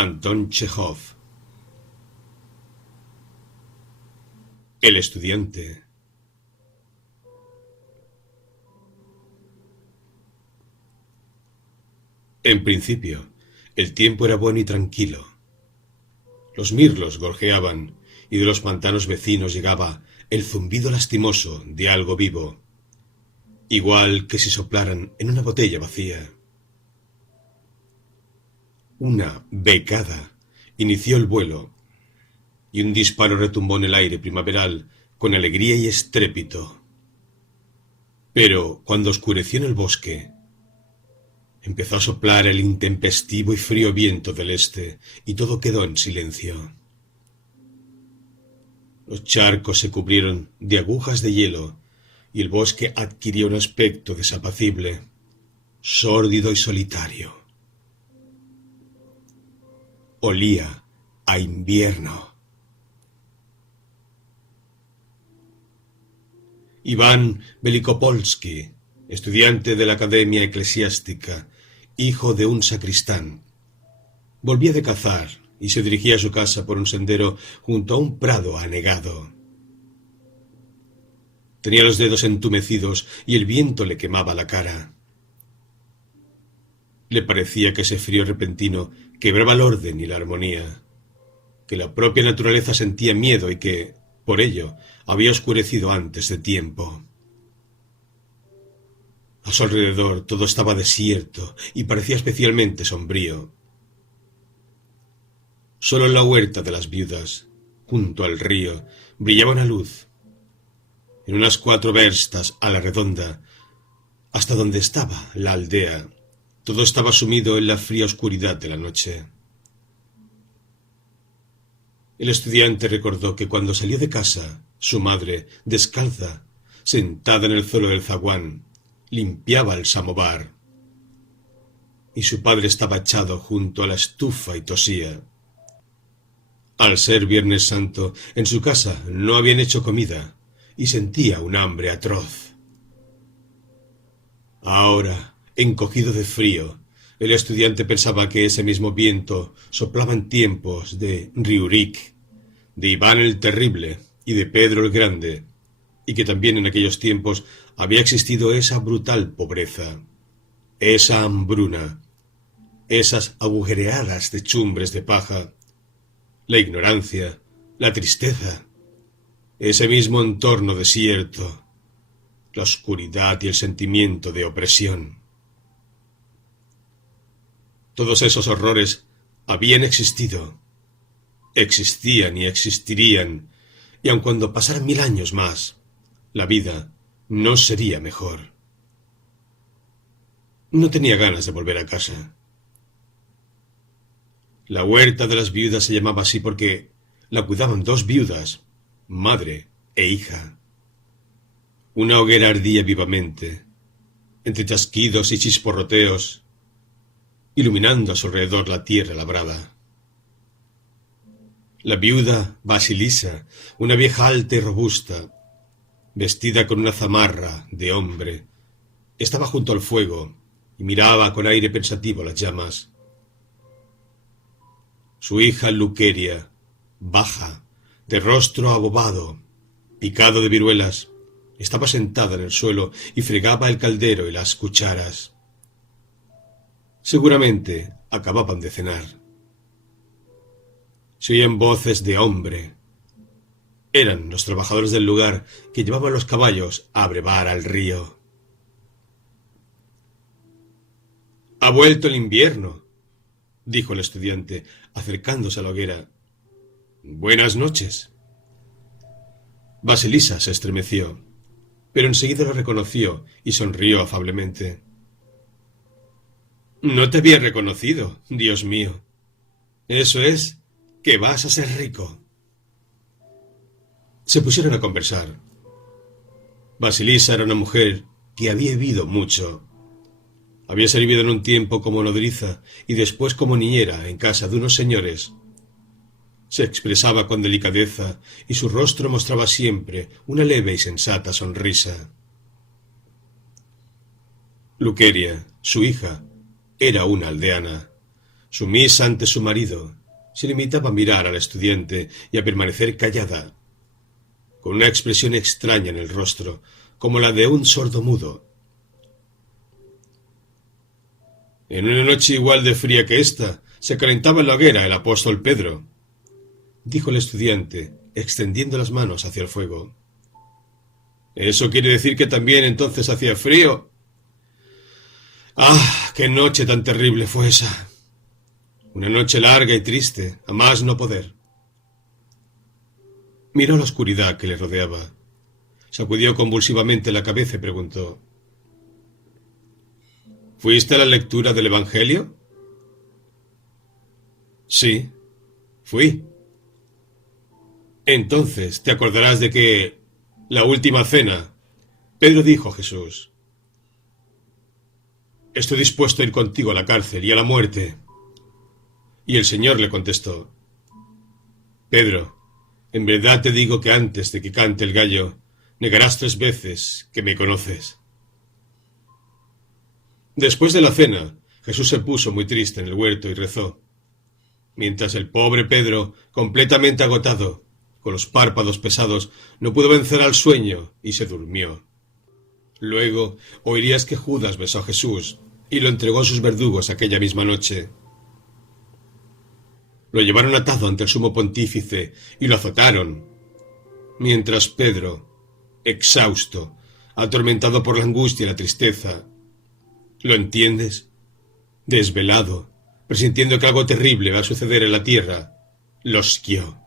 Anton Chejov. El estudiante. En principio, el tiempo era bueno y tranquilo. Los mirlos gorjeaban y de los pantanos vecinos llegaba el zumbido lastimoso de algo vivo, igual que si soplaran en una botella vacía. Una becada inició el vuelo y un disparo retumbó en el aire primaveral con alegría y estrépito. Pero cuando oscureció en el bosque, empezó a soplar el intempestivo y frío viento del este y todo quedó en silencio. Los charcos se cubrieron de agujas de hielo y el bosque adquirió un aspecto desapacible, sórdido y solitario. Olía a invierno. Iván Velikopolsky, estudiante de la Academia Eclesiástica, hijo de un sacristán, volvía de cazar y se dirigía a su casa por un sendero junto a un prado anegado. Tenía los dedos entumecidos y el viento le quemaba la cara. Le parecía que ese frío repentino quebraba el orden y la armonía, que la propia naturaleza sentía miedo y que, por ello, había oscurecido antes de tiempo. A su alrededor todo estaba desierto y parecía especialmente sombrío. Solo en la huerta de las viudas, junto al río, brillaba una luz. En unas 4 verstas a la redonda, hasta donde estaba la aldea, todo estaba sumido en la fría oscuridad de la noche. El estudiante recordó que cuando salió de casa, su madre, descalza, sentada en el suelo del zaguán, limpiaba el samovar, y su padre estaba echado junto a la estufa y tosía. Al ser Viernes Santo, en su casa no habían hecho comida, y sentía un hambre atroz. Ahora, encogido de frío, el estudiante pensaba que ese mismo viento soplaba en tiempos de Riurik, de Iván el Terrible y de Pedro el Grande, y que también en aquellos tiempos había existido esa brutal pobreza, esa hambruna, esas agujereadas techumbres de paja, la ignorancia, la tristeza, ese mismo entorno desierto, la oscuridad y el sentimiento de opresión. Todos esos horrores habían existido, existían y existirían, y aun cuando pasaran 1000 años más, la vida no sería mejor. No tenía ganas de volver a casa. La huerta de las viudas se llamaba así porque la cuidaban 2 viudas, madre e hija. Una hoguera ardía vivamente, entre chasquidos y chisporroteos, iluminando a su alrededor la tierra labrada. La viuda Vasilisa, una vieja alta y robusta, vestida con una zamarra de hombre, estaba junto al fuego y miraba con aire pensativo las llamas. Su hija Luqueria, baja, de rostro abobado, picado de viruelas, estaba sentada en el suelo y fregaba el caldero y las cucharas. Seguramente acababan de cenar. Se oían voces de hombre. Eran los trabajadores del lugar que llevaban los caballos a brevar al río. «Ha vuelto el invierno», dijo el estudiante, acercándose a la hoguera. «Buenas noches». Vasilisa se estremeció, pero enseguida lo reconoció y sonrió afablemente. «No te había reconocido, Dios mío. Eso es, que vas a ser rico». Se pusieron a conversar. Vasilisa era una mujer que había vivido mucho. Había servido en un tiempo como nodriza y después como niñera en casa de unos señores. Se expresaba con delicadeza y su rostro mostraba siempre una leve y sensata sonrisa. Luqueria, su hija, era una aldeana, sumisa ante su marido, se limitaba a mirar al estudiante y a permanecer callada, con una expresión extraña en el rostro, como la de un sordomudo. En una noche igual de fría que esta, se calentaba en la hoguera el apóstol Pedro, dijo el estudiante, extendiendo las manos hacia el fuego. ¿Eso quiere decir que también entonces hacía frío? ¡Ah, qué noche tan terrible fue esa! Una noche larga y triste, a más no poder. Miró la oscuridad que le rodeaba. Sacudió convulsivamente la cabeza y preguntó: ¿Fuiste a la lectura del Evangelio? Sí, fui. Entonces te acordarás de que la última cena, Pedro dijo a Jesús: estoy dispuesto a ir contigo a la cárcel y a la muerte. Y el Señor le contestó: Pedro, en verdad te digo que antes de que cante el gallo, negarás 3 veces que me conoces. Después de la cena, Jesús se puso muy triste en el huerto y rezó, mientras el pobre Pedro, completamente agotado, con los párpados pesados, no pudo vencer al sueño y se durmió. Luego oirías que Judas besó a Jesús y lo entregó a sus verdugos aquella misma noche. Lo llevaron atado ante el sumo pontífice y lo azotaron, mientras Pedro, exhausto, atormentado por la angustia y la tristeza, ¿lo entiendes?, desvelado, presintiendo que algo terrible va a suceder en la tierra, los guió.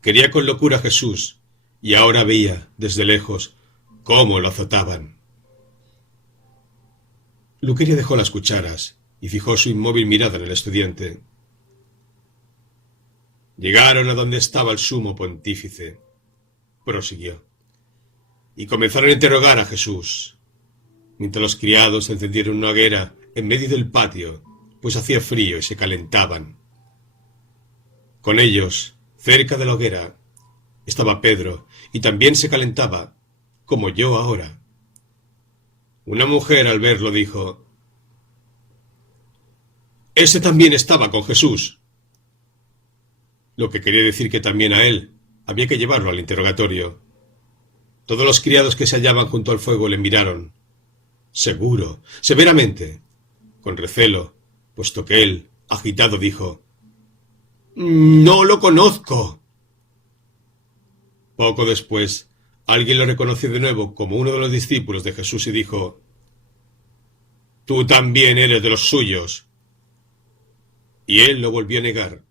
Quería con locura a Jesús, y ahora veía, desde lejos, cómo lo azotaban. Luqueria dejó las cucharas y fijó su inmóvil mirada en el estudiante. Llegaron a donde estaba el sumo pontífice, prosiguió, y comenzaron a interrogar a Jesús, mientras los criados encendieron una hoguera en medio del patio, pues hacía frío y se calentaban. Con ellos, cerca de la hoguera, estaba Pedro, y también se calentaba, como yo ahora. Una mujer al verlo dijo: «Ese también estaba con Jesús», lo que quería decir que también a él había que llevarlo al interrogatorio. Todos los criados que se hallaban junto al fuego le miraron, seguro, severamente, con recelo, puesto que él, agitado, dijo: «No lo conozco». Poco después, alguien lo reconoció de nuevo como uno de los discípulos de Jesús y dijo: «Tú también eres de los suyos». Y él lo volvió a negar.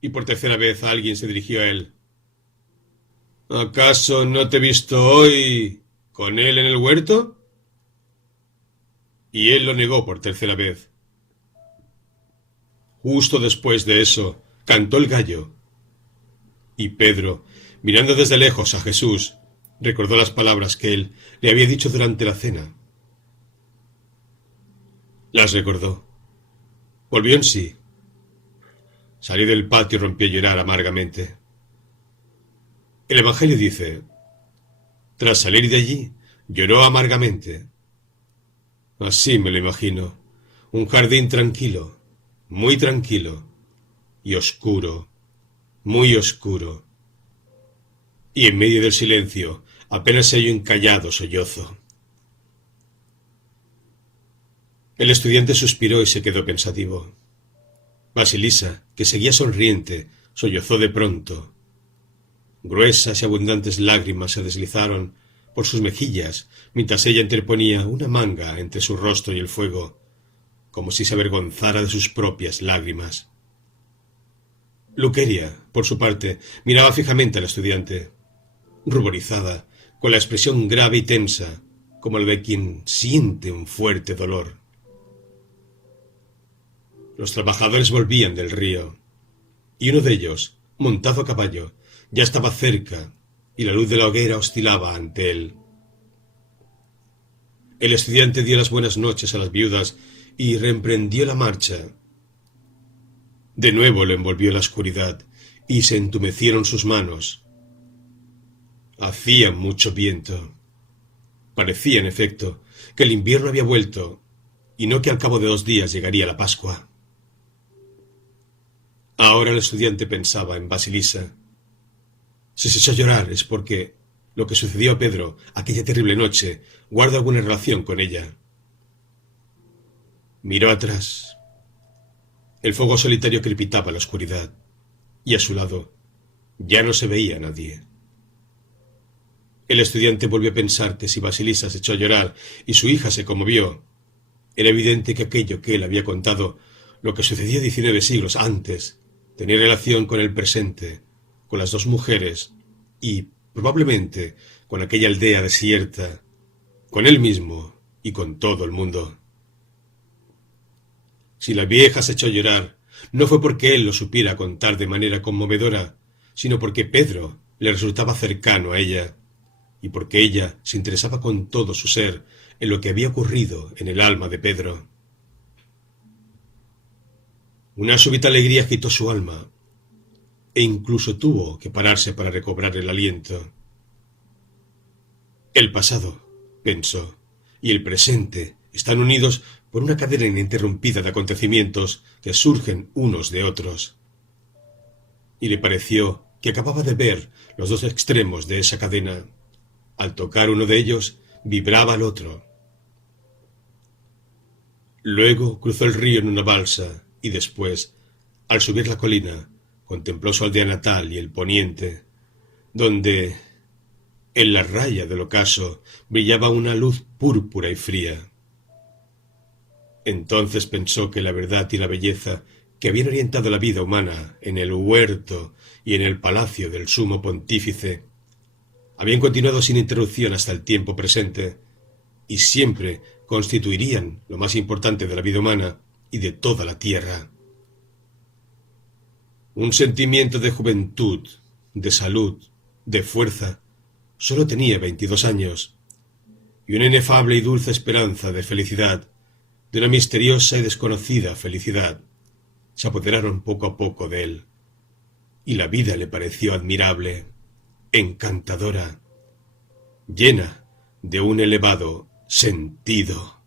Y por tercera vez alguien se dirigió a él: «¿Acaso no te he visto hoy con él en el huerto?» Y él lo negó por tercera vez. Justo después de eso, cantó el gallo. Y Pedro, mirando desde lejos a Jesús, recordó las palabras que él le había dicho durante la cena. Las recordó. Volvió en sí. Salió del patio y rompió a llorar amargamente. El Evangelio dice: tras salir de allí, lloró amargamente. Así me lo imagino, un jardín tranquilo, muy tranquilo, y oscuro, muy oscuro. Y en medio del silencio apenas se oyó un callado sollozo. El estudiante suspiró y se quedó pensativo. Basilisa, que seguía sonriente, sollozó de pronto. Gruesas y abundantes lágrimas se deslizaron por sus mejillas, mientras ella interponía una manga entre su rostro y el fuego, como si se avergonzara de sus propias lágrimas. Luqueria, por su parte, miraba fijamente al estudiante, ruborizada, con la expresión grave y tensa, como la de quien siente un fuerte dolor. Los trabajadores volvían del río, y uno de ellos, montado a caballo, ya estaba cerca, y la luz de la hoguera oscilaba ante él. El estudiante dio las buenas noches a las viudas y reemprendió la marcha. De nuevo lo envolvió la oscuridad, y se entumecieron sus manos. Hacía mucho viento. Parecía, en efecto, que el invierno había vuelto, y no que al cabo de 2 días llegaría la Pascua. Ahora el estudiante pensaba en Basilisa. Si se echó a llorar es porque lo que sucedió a Pedro aquella terrible noche guarda alguna relación con ella. Miró atrás. El fuego solitario crepitaba en la oscuridad, y a su lado ya no se veía a nadie. El estudiante volvió a pensar que si Basilisa se echó a llorar y su hija se conmovió, era evidente que aquello que él había contado, lo que sucedía 19 siglos antes, tenía relación con el presente, con las 2 mujeres y, probablemente, con aquella aldea desierta, con él mismo y con todo el mundo. Si la vieja se echó a llorar, no fue porque él lo supiera contar de manera conmovedora, sino porque Pedro le resultaba cercano a ella, y porque ella se interesaba con todo su ser en lo que había ocurrido en el alma de Pedro. Una súbita alegría agitó su alma, e incluso tuvo que pararse para recobrar el aliento. El pasado, pensó, y el presente están unidos por una cadena ininterrumpida de acontecimientos que surgen unos de otros. Y le pareció que acababa de ver los 2 extremos de esa cadena. Al tocar uno de ellos, vibraba el otro. Luego cruzó el río en una balsa y después, al subir la colina, contempló su aldea natal y el poniente, donde, en la raya del ocaso, brillaba una luz púrpura y fría. Entonces pensó que la verdad y la belleza que habían orientado la vida humana en el huerto y en el palacio del sumo pontífice habían continuado sin interrupción hasta el tiempo presente, y siempre constituirían lo más importante de la vida humana y de toda la tierra. Un sentimiento de juventud, de salud, de fuerza, solo tenía 22 años, y una inefable y dulce esperanza de felicidad, de una misteriosa y desconocida felicidad, se apoderaron poco a poco de él, y la vida le pareció admirable, encantadora, llena de un elevado sentido.